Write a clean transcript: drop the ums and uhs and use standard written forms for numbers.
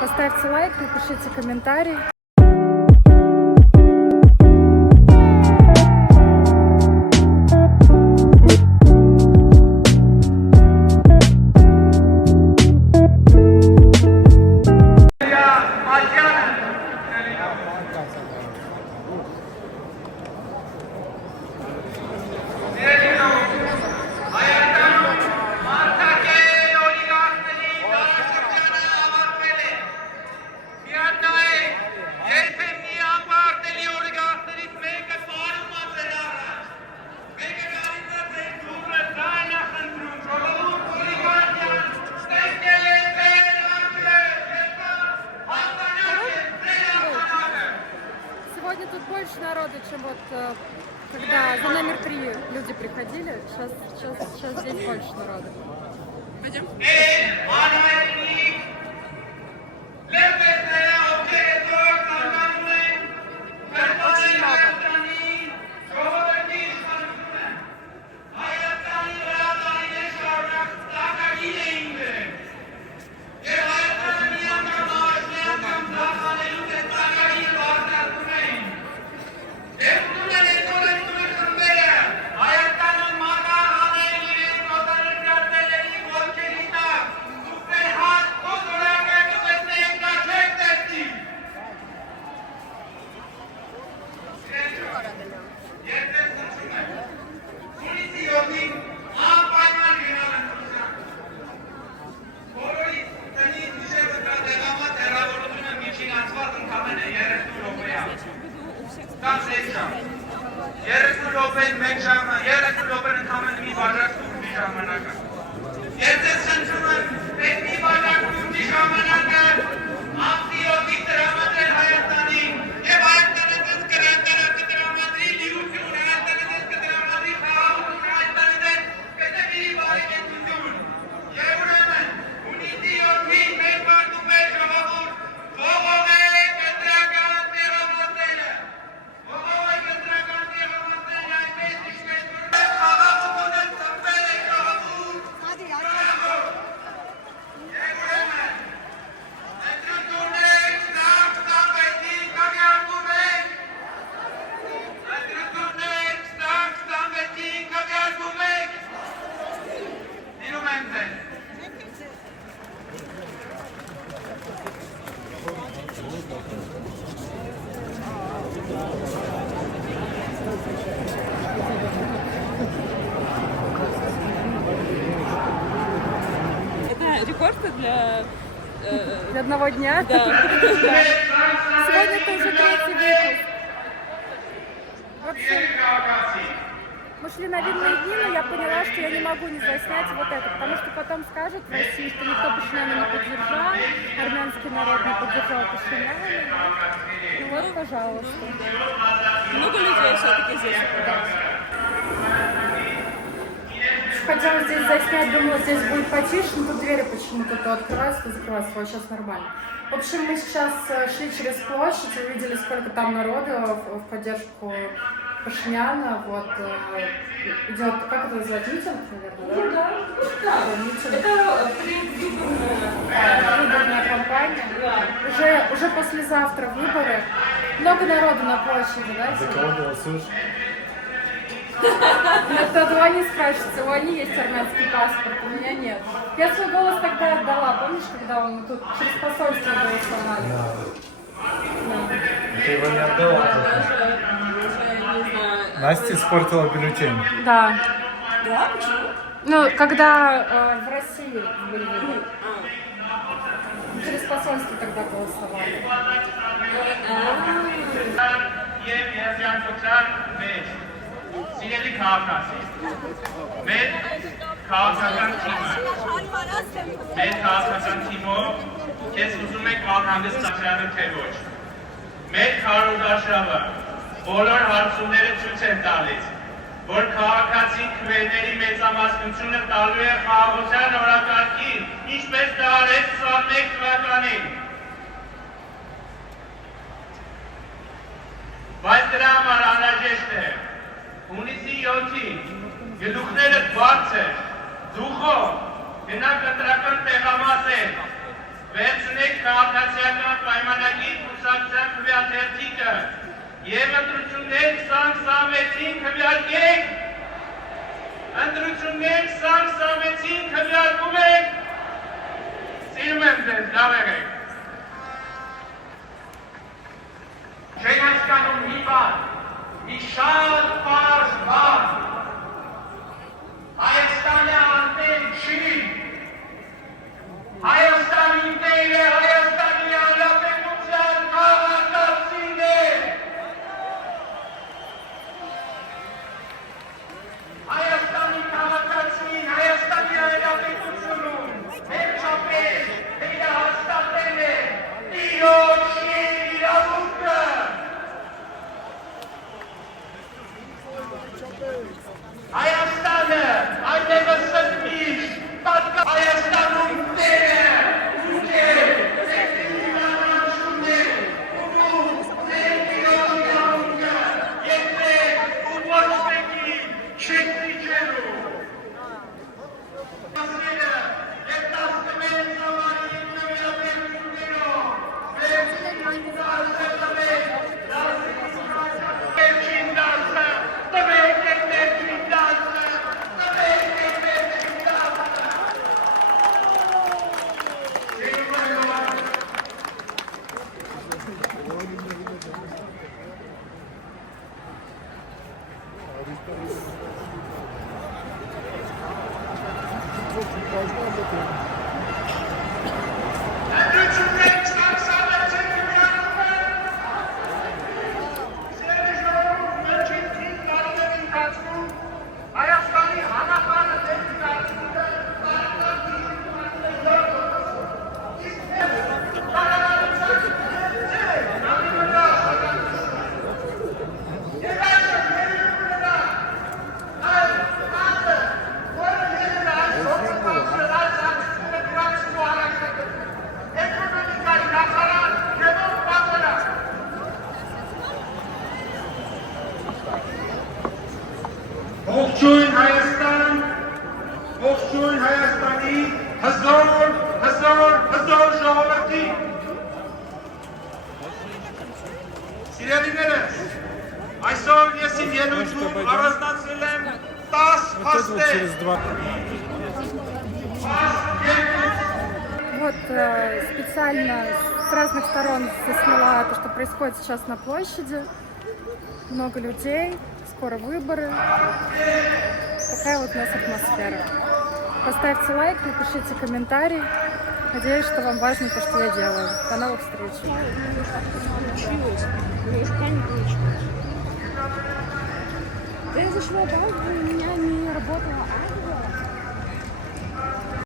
Поставьте лайк, напишите комментарий. Сегодня тут больше народа, чем вот когда за номер 3 люди приходили. Сейчас здесь больше народа. Пойдем. Очень много. Рекорд для одного дня? Да. Сегодня это уже 3-й выпуск. Вообще, мы шли на видные дни, но я поняла, что я не могу не заснять вот это, потому что потом скажут в России, что никто Пашиняна не поддержал, армянский народ не поддержал Пашиняна. Ну вот, пожалуйста. Много людей все-таки здесь собралось. Хотела здесь заснять, думала, здесь будет потише, но тут двери почему-то то открываются, то закрываются, вот сейчас нормально. В общем, мы сейчас шли через площадь, увидели, сколько там народу в поддержку Пашиняна. Вот идет, как это называется, митинг, наверное, да? Да. Митинг. Это Выборная кампания. Уже послезавтра выборы. Много народу на площади, да? За кого голосуешь? Это у Ани спрашивается, у Ани есть армянский паспорт, у меня нет. Я свой голос тогда отдала, помнишь, когда он тут через посольство голосовали? Да. Ты его не отдала? Настя испортила бюллетень. Да. Да, почему? Ну, когда в России были выборы. Через посольство тогда голосовали. Սիրելի քաղաքացի, մեր քաղաքական թիմով քեզ ուզում ենք անհանգստացնելու թե ոչ։ Մեր քարոզարշավը բոլոր հարցումները ցույց են տալիս, որ քաղաքացին քվեների մեծամասնությունը տալու է խաղաղության օրակարգին, ինչպես դա արեց 21 թվականին։ Բայց դրա համար անհրաժեշտ է Հունիսի 7-ին գլուխները բարձր, Դուխով, գնանք ընտրական տեղամասեր, վերցնեք քաղաքացիական պայմանագիր կուսակցության քվեաթերթիկը և ընտրություններ 2026-ին քվեարկեք, ընտրություններ 2026-ին քվեարկում եք, սիրում եմ ձեզ, լավ եղեք։ Չեն հասկանում մի բան, մի շատ պարզ բան, Հայաստանը անտեն չի, Հայաստանի տերը Հայաստանի Հանրապետության քաղաքացին է, Հայաստանի քաղաքացին Հայաստանի Հանրապետությունում վերջապես վերահաստատել է տիրոջ իրավունքը։ Հայաստանը այդևս սրտմիշ պատկա Հայաստանում տերը ուժեր, ներդիմանանշումներ, ուղում, ներդիրոջ իրավունքը, ետրեք ու ոչ մեկի չեք դիջելու։ Ասները և 16 զավարի նվիրաբերություններով, վերջին դարձը տվեք, վերջին դարձը տվեք եք վերջին դարձը, տվեք եք վերջին դարձը։ Ընտրություններ 2026-ին քվեարկում Սիրելի ժողովուրդ, վերջին 5 տարիների ընթացքում Հայաստանի համախառը դեպքերությունը տարական դիժուկմաններով իսկ տարականության նամի վրա Եվ այսօր ներում վրա այս մատը, որը ելել է այս հոգեբանցրել այս հանդիպումը դրանցնու առաջնեկը էկոնոմիկայի նախարար Լևոն Բաղդասարյան Ողջույն Հայաստան, ողջույն Հայաստանի հզոր ժողովրդի։ Սիրելիներս, այսօր ես իմ ելույթում առանձնացրել եմ 10 փաստեր։ Вот специально с разных сторон засняла то, что происходит сейчас на площади. Много людей, скоро выборы. Такая вот у нас атмосфера. Поставьте лайк, напишите комментарий. Надеюсь, что вам важно то, что я делаю. До новых встреч. Получилось. Немножко не получилось. Да я зашла, да, у меня не работала